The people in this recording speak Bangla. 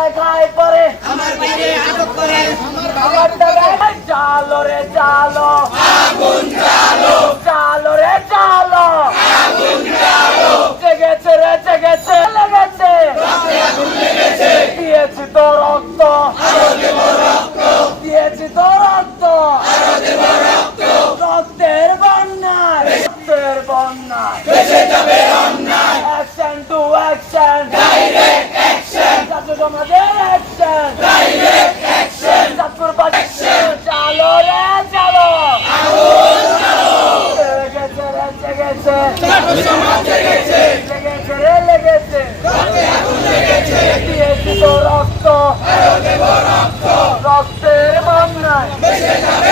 টাকায় খায় পরে আমার বাইরে আটক করে আমার টাকায় জালো রে জালো আগুন জ্বালো জালো রে জালো আগুন জ্বালো জেগেছে রে জেগেছে লেগেছে রক্তে আগুন লেগেছে দিয়েছি তো রক্ত আরো দেব রক্ত দিয়েছি তো রক্ত আরো দেব রক্ত রক্তের বন্যায় রক্তের বন্যায় বেঁচে যাবে অন্যায় action to action direct action ছাত্র সমাজের অ্যাকশন ডাইরেক্ট অ্যাকশন চাঁদপুর বাজার চালো রে চালো আগুন জ্বালো লেগেছে রে জেগেছে ছাত্র সমাজ জেগেছে লেগেছে রে লেগেছে রক্তে আগুন লেগেছে দিয়েছি তো রক্ত আরো দেব রক্ত রক্তের বন্যায় বেঁচে যাবে